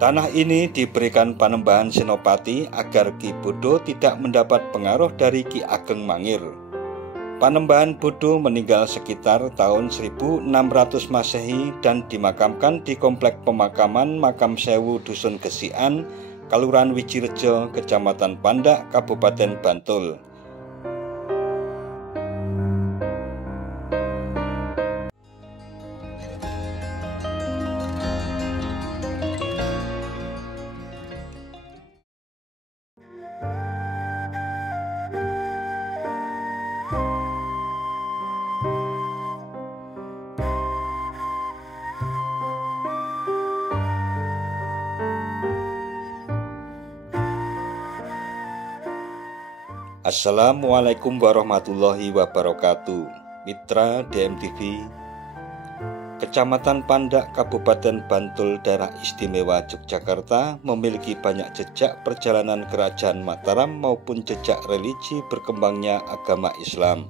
Tanah ini diberikan Panembahan Senopati agar Ki Bodo tidak mendapat pengaruh dari Ki Ageng Mangir. Panembahan Bodo meninggal sekitar tahun 1600 Masehi dan dimakamkan di Komplek Pemakaman Makam Sewu Dusun Gesikan, Kelurahan Wijirejo, Kecamatan Pandak, Kabupaten Bantul. Assalamualaikum warahmatullahi wabarakatuh. Mitra DMTV, Kecamatan Pandak, Kabupaten Bantul, Daerah Istimewa Yogyakarta memiliki banyak jejak perjalanan Kerajaan Mataram maupun jejak religi berkembangnya agama Islam.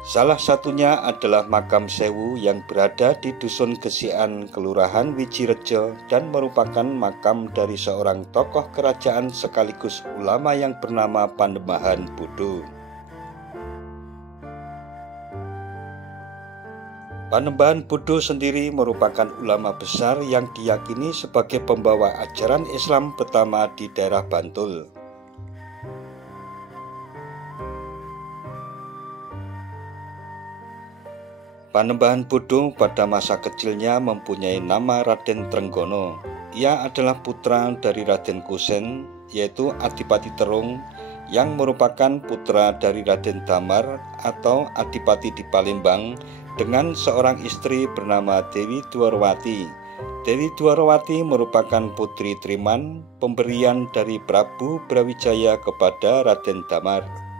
Salah satunya adalah Makam Sewu yang berada di Dusun Gesikan, Kelurahan Wijirejo, dan merupakan makam dari seorang tokoh kerajaan sekaligus ulama yang bernama Panembahan Bodo. Panembahan Bodo sendiri merupakan ulama besar yang diyakini sebagai pembawa ajaran Islam pertama di daerah Bantul. Panembahan Bodo pada masa kecilnya mempunyai nama Raden Trenggono. Ia adalah putra dari Raden Kusen, yaitu Adipati Terung, yang merupakan putra dari Raden Damar atau Adipati di Palembang, dengan seorang istri bernama Dewi Dwarowati. Dewi Dwarowati merupakan putri Triman, pemberian dari Prabu Brawijaya kepada Raden Damar.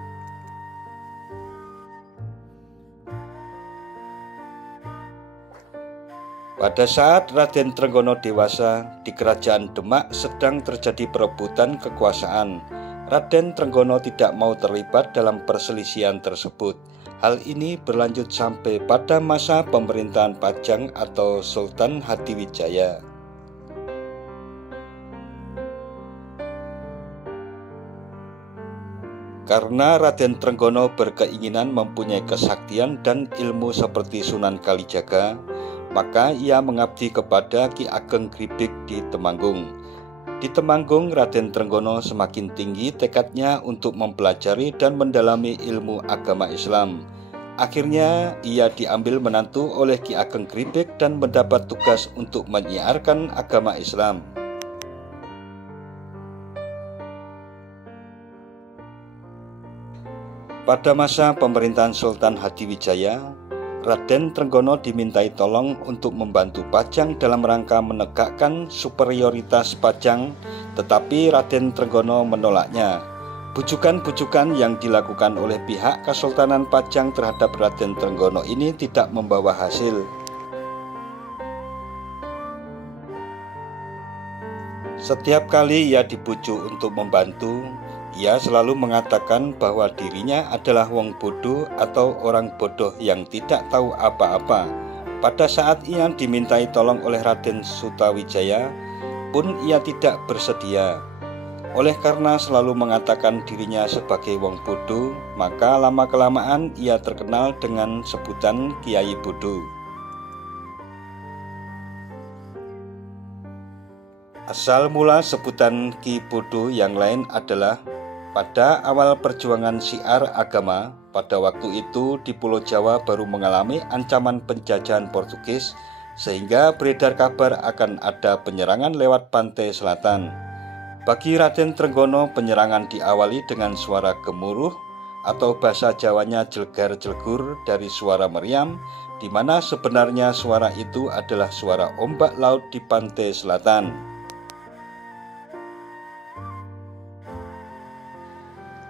Pada saat Raden Trenggono dewasa, di Kerajaan Demak sedang terjadi perebutan kekuasaan. Raden Trenggono tidak mau terlibat dalam perselisihan tersebut. Hal ini berlanjut sampai pada masa pemerintahan Pajang atau Sultan Hadiwijaya. Karena Raden Trenggono berkeinginan mempunyai kesaktian dan ilmu seperti Sunan Kalijaga, maka ia mengabdi kepada Ki Ageng Gribik di Temanggung. Di Temanggung, Raden Trenggono semakin tinggi tekadnya untuk mempelajari dan mendalami ilmu agama Islam. Akhirnya, ia diambil menantu oleh Ki Ageng Gribik dan mendapat tugas untuk menyiarkan agama Islam. Pada masa pemerintahan Sultan Hadiwijaya, Raden Trenggono dimintai tolong untuk membantu Pajang dalam rangka menegakkan superioritas Pajang, tetapi Raden Trenggono menolaknya. Bujukan-bujukan yang dilakukan oleh pihak Kesultanan Pajang terhadap Raden Trenggono ini tidak membawa hasil. Setiap kali ia dibujuk untuk membantu, ia selalu mengatakan bahwa dirinya adalah wong bodoh atau orang bodoh yang tidak tahu apa-apa. Pada saat ia dimintai tolong oleh Raden Sutawijaya pun ia tidak bersedia. Oleh karena selalu mengatakan dirinya sebagai wong bodoh, maka lama-kelamaan ia terkenal dengan sebutan Kiai Bodoh. Asal mula sebutan Ki Bodo yang lain adalah pada awal perjuangan syiar agama. Pada waktu itu di Pulau Jawa baru mengalami ancaman penjajahan Portugis, sehingga beredar kabar akan ada penyerangan lewat pantai selatan. Bagi Raden Trenggono, penyerangan diawali dengan suara gemuruh atau bahasa Jawanya jelgar-jelgur dari suara meriam, di mana sebenarnya suara itu adalah suara ombak laut di pantai selatan.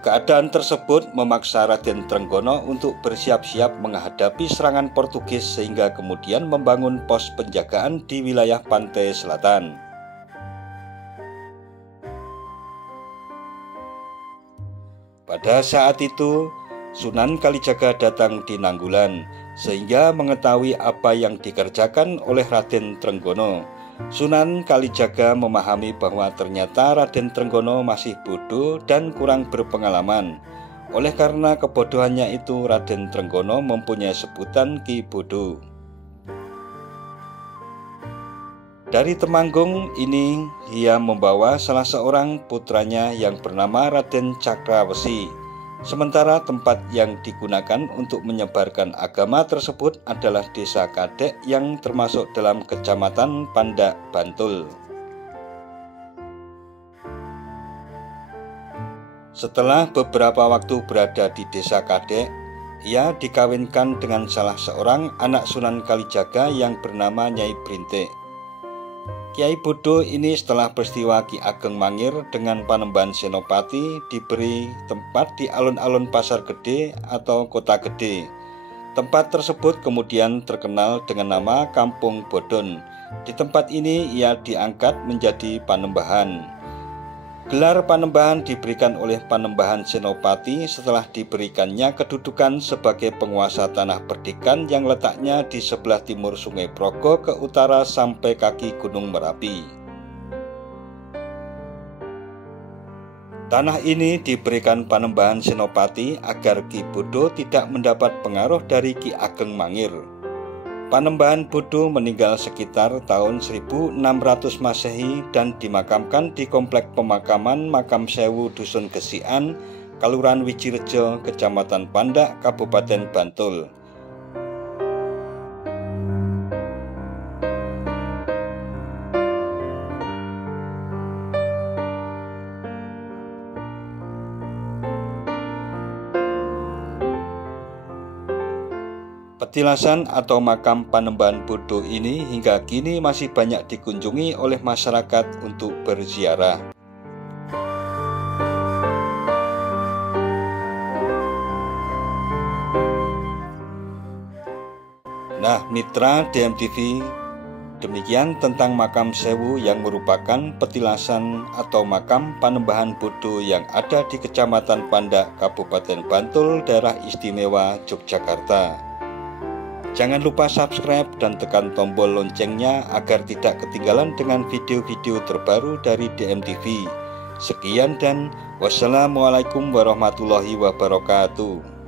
Keadaan tersebut memaksa Raden Trenggono untuk bersiap-siap menghadapi serangan Portugis sehingga kemudian membangun pos penjagaan di wilayah pantai selatan. Pada saat itu, Sunan Kalijaga datang di Nanggulan sehingga mengetahui apa yang dikerjakan oleh Raden Trenggono. Sunan Kalijaga memahami bahwa ternyata Raden Trenggono masih bodoh dan kurang berpengalaman. Oleh karena kebodohannya itu, Raden Trenggono mempunyai sebutan Ki Bodo. Dari Temanggung ini, ia membawa salah seorang putranya yang bernama Raden Cakrawesi. Sementara tempat yang digunakan untuk menyebarkan agama tersebut adalah Desa Kadek yang termasuk dalam Kecamatan Pandak, Bantul. Setelah beberapa waktu berada di Desa Kadek, ia dikawinkan dengan salah seorang anak Sunan Kalijaga yang bernama Nyai Brintik. Kiai Bodo ini setelah peristiwa Ki Ageng Mangir dengan Panembahan Senopati diberi tempat di alun-alun Pasar Gede atau Kota Gede. Tempat tersebut kemudian terkenal dengan nama Kampung Bodon. Di tempat ini ia diangkat menjadi Panembahan. Gelar Panembahan diberikan oleh Panembahan Senopati setelah diberikannya kedudukan sebagai penguasa tanah Perdikan yang letaknya di sebelah timur Sungai Progo ke utara sampai kaki Gunung Merapi. Tanah ini diberikan Panembahan Senopati agar Ki Bodo tidak mendapat pengaruh dari Ki Ageng Mangir. Panembahan Bodo meninggal sekitar tahun 1600 Masehi dan dimakamkan di Komplek Pemakaman Makam Sewu Dusun Gesian, Kelurahan Wijirejo, Kecamatan Pandak, Kabupaten Bantul. Petilasan atau makam Panembahan Bodo ini hingga kini masih banyak dikunjungi oleh masyarakat untuk berziarah. Nah, mitra DMTV, demikian tentang makam Sewu yang merupakan petilasan atau makam Panembahan Bodo yang ada di Kecamatan Pandak, Kabupaten Bantul, Daerah Istimewa Yogyakarta. Jangan lupa subscribe dan tekan tombol loncengnya agar tidak ketinggalan dengan video-video terbaru dari DMTV. Sekian dan wassalamualaikum warahmatullahi wabarakatuh.